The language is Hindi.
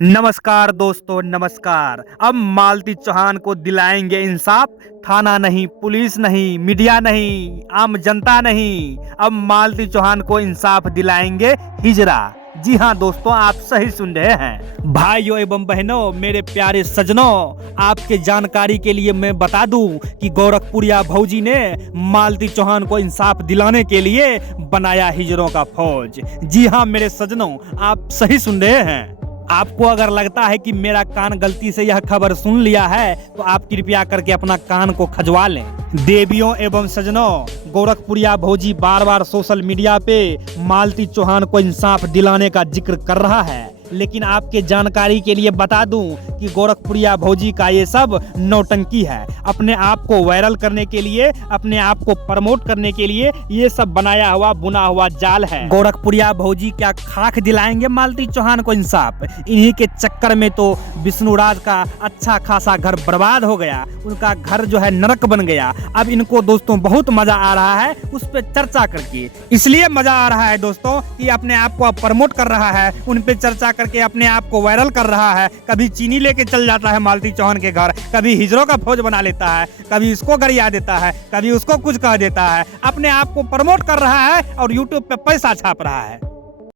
नमस्कार दोस्तों, नमस्कार। अब मालती चौहान को दिलाएंगे इंसाफ। थाना नहीं, पुलिस नहीं, मीडिया नहीं, आम जनता नहीं, अब मालती चौहान को इंसाफ दिलाएंगे हिजरा। जी हाँ दोस्तों, आप सही सुन रहे हैं। भाइयों एवं बहनों, मेरे प्यारे सजनों, आपके जानकारी के लिए मैं बता दूं कि गोरखपुरिया भौजी ने मालती चौहान को इंसाफ दिलाने के लिए बनाया हिजरों का फौज। जी हाँ मेरे सजनों, आप सही सुन रहे हैं। आपको अगर लगता है कि मेरा कान गलती से यह खबर सुन लिया है तो आप कृपया करके अपना कान को खजवा लें। देवियों एवं सजनों, गोरखपुरिया भौजी बार बार सोशल मीडिया पे मालती चौहान को इंसाफ दिलाने का जिक्र कर रहा है, लेकिन आपके जानकारी के लिए बता दूं कि गोरखपुरिया भौजी का ये सब नौटंकी है। अपने आप को वायरल करने के लिए, अपने आप को प्रमोट करने के लिए ये सब बनाया हुआ बुना हुआ जाल है। गोरखपुरिया भौजी क्या खाक दिलाएंगे मालती चौहान को इंसाफ? इन्हीं के चक्कर में तो विष्णुराज का अच्छा खासा घर बर्बाद हो गया, उनका घर जो है नरक बन गया। अब इनको दोस्तों बहुत मजा आ रहा है उस पर चर्चा करके, इसलिए मजा आ रहा है दोस्तों कि अपने आप को प्रमोट कर रहा है, उन पे चर्चा करके अपने आप को वायरल कर रहा है। कभी चीनी लेके चल जाता है मालती चौहान के घर, कभी हिजरों का फौज बना लेता है, कभी इसको गरिया देता है, कभी उसको कुछ कह देता है। अपने आप को प्रमोट कर रहा है और यूट्यूब पे पैसा छाप रहा है।